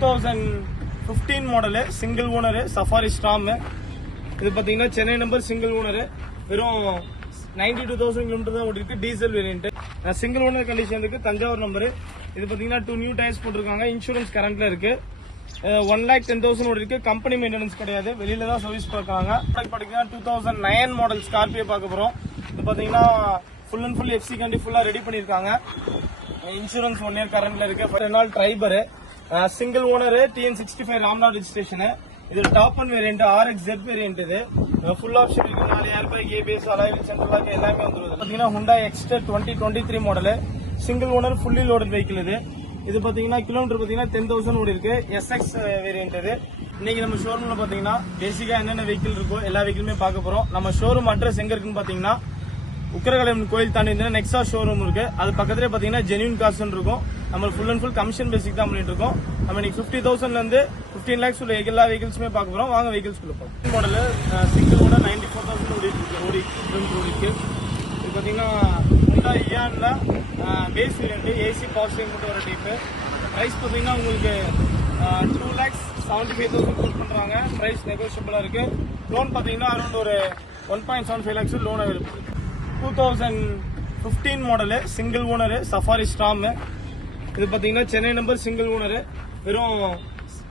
2015 model, single owner, Safari Storme. இது பார்த்தீங்கன்னா Chennai number, single owner, வெறும் 92,000 கிலோமீட்டர் தான் ஓடி இருக்கு. Diesel variant, single owner condition இருக்கு. தஞ்சாவூர் நம்பரு. இது பார்த்தீங்கன்னா 2 நியூ டயர்ஸ் போட்டிருக்காங்க. இன்சூரன்ஸ் கரண்ட்ல இருக்கு. 1,10,000 ஓடி இருக்கு. கம்பெனி மெயின்டெனன்ஸ் கிடையாது, வெளியில தான் சர்வீஸ் பார்க்கறாங்க. பார்த்தீங்கன்னா 2009 மாடல் ஸ்கார்பியோ பார்க்க போறோம். இது பார்த்தீங்கன்னா ஃபுல் அண்ட் ஃபுல் எஃப்சி கண்டி ஃபுல்லா ரெடி பண்ணிருக்காங்க. இன்சூரன்ஸ் 1 இயர் கரண்ட்ல இருக்கு. Renault Triber, single owner, TN65 Ramnad registration. இது top and variant, RXZ variant. இது ஃபுல் ஆப்ஷன் இருக்கு. 4 air bag, ABS, alloy central lock எல்லாமே வந்துருது. பாத்தீங்கன்னா Hyundai Exter 2023 model, single owner, fully loaded vehicle. இது பாத்தீங்கன்னா கிலோமீட்டர் பாத்தீங்கன்னா 10,000 ஓடி இருக்கு. SX variant. இது இன்னைக்கு நம்ம ஷோரூம்ல பாத்தீங்கன்னா பேசிக்கா என்னென்ன வெஹிக்கிள் இருக்கோ எல்லா வெஹிக்கிளுமே பார்க்க போறோம். நம்ம ஷோரூம் அட்ரஸ் எங்க இருக்குன்னு பாத்தீங்கன்னா உக்கரகலம் கோயில் தாண்டி நெக்ஸா ஷோரூம் இருக்கு. அது பக்கத்துலேயே பாத்தீங்கன்னா ஜென்யூன் காசு இருக்கும். நம்ம ஃபுல் அண்ட் ஃபுல் கமிஷன் பேசிக் தான் பண்ணிட்டு இருக்கோம். நம்ம இன்னைக்கு 50,000 இருந்து 15 lakhs உள்ள எல்லா வெஹிக்கிள்ஸுமே பார்க்க போறோம். வாங்க வெஹிக்கிள்ஸ் போறோம். மாடல் சிங்கிள் ஓனர் 94,000 ஓடி இருக்கு. இது பாத்தீங்கன்னா Hyundai Eonல base variant, AC power steering மட்டும் வர டைப். பிரைஸ் பாத்தீங்கன்னா உங்களுக்கு 2,75,000 கோட் பண்றாங்க. பிரைஸ் நெகோஷியபிளா இருக்கு. லோன் பாத்தீங்கன்னா அரௌண்ட் ஒரு 1.75 lakhs loan available. 2015 model, single owner, Safari Storme. இது பாத்தீங்கன்னா சென்னை நம்பர், சிங்கிள் ஓனர், வெறும்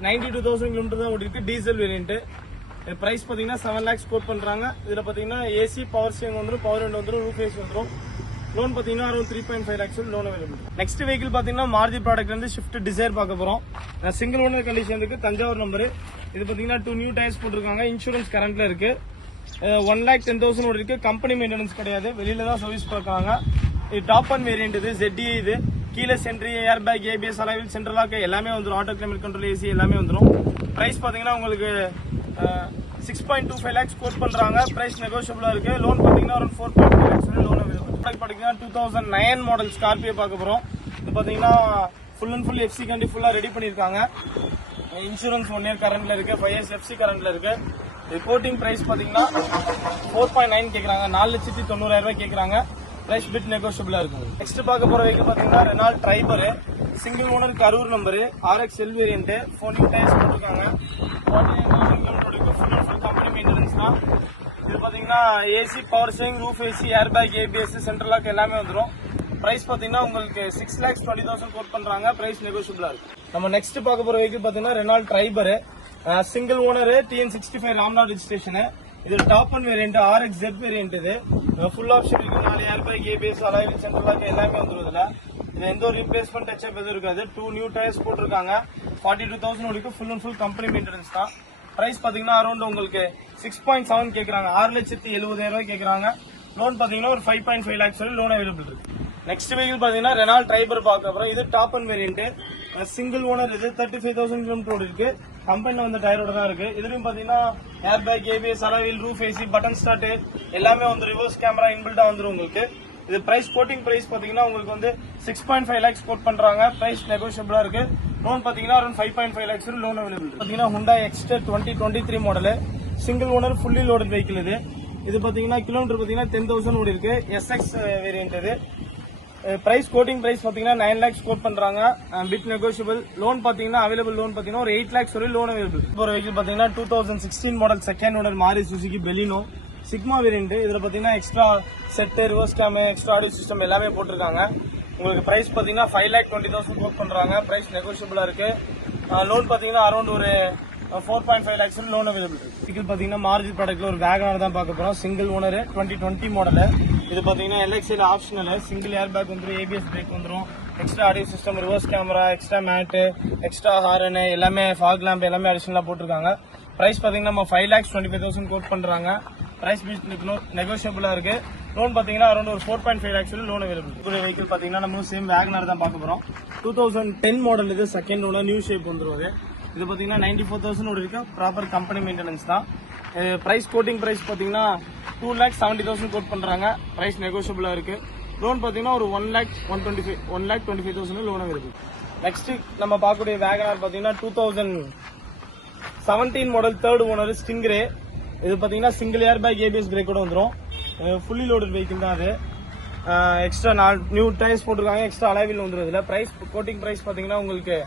92,000 கிலோமீட்டர் தான் ஓடி இருக்கு. Diesel variant. பிரைஸ் பாத்தீங்கன்னா 7 lakhs கோட் பண்றாங்க. இதுல பாத்தீங்கன்னா AC பவர் ஸ்டீரிங் வந்துரும், பவர் விண்டோ வந்துரும், ரூஃப் ஏசி வந்துரும். லோன் பாத்தீங்கன்னா around 3.5 lakhs loan available. Next vehicle பாத்தீங்கன்னா மாருதி ப்ராடக்ட் வந்து ஷிஃப்ட் டிசைர் பார்க்க போறோம். சிங்கிள் ஓனர் கண்டிஷன் இருக்கு. தஞ்சாவூர் நம்பர். இது பாத்தீங்கன்னா 2 நியூ டயர்ஸ் போட்டிருக்காங்க. இன்சூரன்ஸ் கரண்ட்ல இருக்கு. 1,10,000 ஓடி இருக்கு. கம்பெனி மெயின்டெனன்ஸ் கிடையாது, வெளியில தான் சர்வீஸ் பார்க்கறாங்க. இது டாப் அண்ட் வேரியன்ட். இது ZDI. இது கீழே சென்ட்ரி, air bag, ABS, alloy central lock எல்லாமே வந்துடும். ஆட்டோ கிளைமேட் கண்ட்ரோல், AC எல்லாமே வந்துடும். பிரைஸ் பாத்தீங்கன்னா உங்களுக்கு 6.25 lakhs கோட் பண்றாங்க. பிரைஸ் நெகோஷியபிளா இருக்கு. லோன் பாத்தீங்கன்னா ஒரு 4.5 lakhs லோன் அவைலபிள். பாத்தீங்கன்னா 2009 மாடல் ஸ்கார்பியோ பார்க்க போறோம். இது பாத்தீங்கன்னா ஃபுல் அண்ட் ஃபுல் எஃப்சி கண்டி ஃபுல்லா ரெடி பண்ணிருக்காங்க. இன்சூரன்ஸ் 1 இயர் கரண்ட்ல இருக்கு. 5 years எஃப்சி கரண்ட்ல இருக்கு. ரிப்போர்ட்டிங் பிரைஸ் பாத்தீங்கன்னா 4.9 கேக்குறாங்க. 4,90,000 கேக்குறாங்க. பிரைஸ் பிட் நெகோஷியபிளா இருக்கும். நெக்ஸ்ட் பார்க்க போற வெஹிக்கிள் பாத்தீங்கன்னா Renault Triber, single owner, Karur number, RXL variant. 4 new tyres போட்டிருக்காங்க. 49,000 kilometre full and full company maintenance தான். இது பாத்தீங்கன்னா AC power steering, roof AC, air bag, ABS, central lock எல்லாமே வந்துடும். பிரைஸ் பாத்தீங்கன்னா உங்களுக்கு 6,20,000 கோட் பண்றாங்க. பிரைஸ் நெகோஷியபிளா இருக்கு. நம்ம நெக்ஸ்ட் பார்க்க போற வெஹிக்கிள் பாத்தீங்கன்னா Renault Triber, single owner, TN65 Ramnad registration. இது top and variant, RXZ variant. இது ஃபுல் ஆப்ஷன் இருக்கு. 4 air bag, ABS, alloy central lock எல்லாமே வந்துடும். இதுல எந்த ஒரு ரீப்ளேஸ்மெண்ட் டச்சப் எதுவும் இருக்காது. 2 நியூ டயர்ஸ் போட்டிருக்காங்க. 42,000 ஓடிக்கு. Full and full company maintenance தான். பிரைஸ் பாத்தீங்கன்னா அரௌண்ட் உங்களுக்கு 6.7 கேக்குறாங்க. 6,70,000 கேக்குறாங்க. லோன் பாத்தீங்கன்னா ஒரு 5.5 lakhs லோன் அவைலபிள் இருக்கு. நெக்ஸ்ட் வெஹிக்கிள் பாத்தீங்கன்னா ரெனால் டிரைபர் பார்க்க போறோம். இது top and variant, single owner. இது 35,000 கிலோமீட்டர் ஓடி இருக்கு. கம்பெனில வந்த டயரோட தான் இருக்கு. இதுலயும் பாத்தீங்கன்னா ஏர் bag, ABS, alloy, roof AC, button start எல்லாமே வந்து ரிவர்ஸ் கேமரா இன்பில்டா வந்துரும் உங்களுக்கு. இது பிரைஸ் கோட்டிங் பிரைஸ் பாத்தீங்கன்னா உங்களுக்கு வந்து 6.5 lakhs கோட் பண்றாங்க. பிரைஸ் நெகோஷியபிளா இருக்கு. லோன் பாத்தீங்கன்னா அரௌண்ட் 5.5 lakhs லோன் அவைலபிள். பாத்தீங்கன்னா Hyundai Exter 2023 model, single owner, fully loaded vehicle. இது பாத்தீங்கன்னா கிலோமீட்டர் பாத்தீங்கன்னா 10,000 ஓடி இருக்கு. SX variant. இது பிரைஸ் கோட்டிங் பிரைஸ் பாத்தீங்கன்னா 9 lakhs கோட் பண்றாங்க. Bit negotiable. லோன் பாத்தீங்கன்னா அவைலபிள் லோன் பாத்தீங்கன்னா ஒரு 8 lakhs வரை லோன் அவைலபிள். ஒரு வெஹிக்கிள் பாத்தீங்கன்னா 2016 model second owner Maruti Suzuki Baleno sigma variant. இதுல பாத்தீங்கன்னா extra set, reverse game, extra audio system எல்லாமே போட்டிருக்காங்க. உங்களுக்கு பிரைஸ் பாத்தீங்கன்னா 5,20,000 கோட் பண்றாங்க. பிரைஸ் நெகோஷியபிளா இருக்கு. லோன் பாத்தீங்கன்னா அரௌண்ட் ஒரு 4.5 lakhs லோன் அவைலபிள் இருக்கு. வெஹிக்கிள் பாத்தீங்கன்னா மாருதி ப்ராடக்ட்ல ஒரு வேகனார் தான் பார்க்க போறோம். Single owner, 2020 model. இது பாத்தீங்கன்னா LXL optional. Single air bag வந்துரும், ABS பிரேக் வந்துரும், extra audio system, reverse camera, extra mat, extra horn எல்லாமே, ஃபாக் லேம்ப் எல்லாமே அடிஷனலா போட்டிருக்காங்க. பிரைஸ் பாத்தீங்கன்னா நம்ம 5,25,000 கோட் பண்றாங்க. பிரைஸ் நெகோஷியபிளா இருக்கு. லோன் பாத்தீங்கன்னா அரௌண்ட் ஒரு 4.5 lakhs லோன் அவைலபிள். ஒரு வெஹிக்கிள் பாத்தீங்கன்னா நம்ம சேம் வேகனார் தான் பார்க்க போறோம். 2010 மாடல். இது செகண்ட் ஓனர், நியூ ஷேப் வந்துருவாரு. இது பாத்தீங்கன்னா 94,000 ஓடி இருக்கு. ப்ராப்பர் கம்பெனி மெயின்டெனன்ஸ் தான். பிரைஸ் கோட்டிங் பிரைஸ் பாத்தீங்கன்னா 2,70,000 கோட் பண்றாங்க. பிரைஸ் நெகோஷியபிளா இருக்கு. லோன் பாத்தீங்கன்னா ஒரு 1,25,000 லோன் அவைலபிள். நெக்ஸ்ட் நம்ம பார்க்கக்கூடிய வேகனார் பாத்தீங்கன்னா 2017 மாடல், தேர்ட் ஓனர், ஸ்டிங்கரே. இது பாத்தீங்கன்னா single air bag, ABS break கூட வந்துடும். ஃபுல்லி லோடட் வெஹிக்கிள் தான் அது. எக்ஸ்ட்ரா 4 நியூ டயர்ஸ் போட்டிருக்காங்க. எக்ஸ்ட்ரா அலாய் வீல் வந்துடும். இதுல பிரைஸ் கோட்டிங் பிரைஸ் பாத்தீங்கன்னா உங்களுக்கு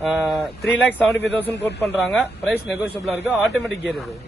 3,75,000 கோட் பண்றாங்க. பிரைஸ் நெகோஷியபிளா இருக்கு. ஆட்டோமேட்டிக் கியர் இது.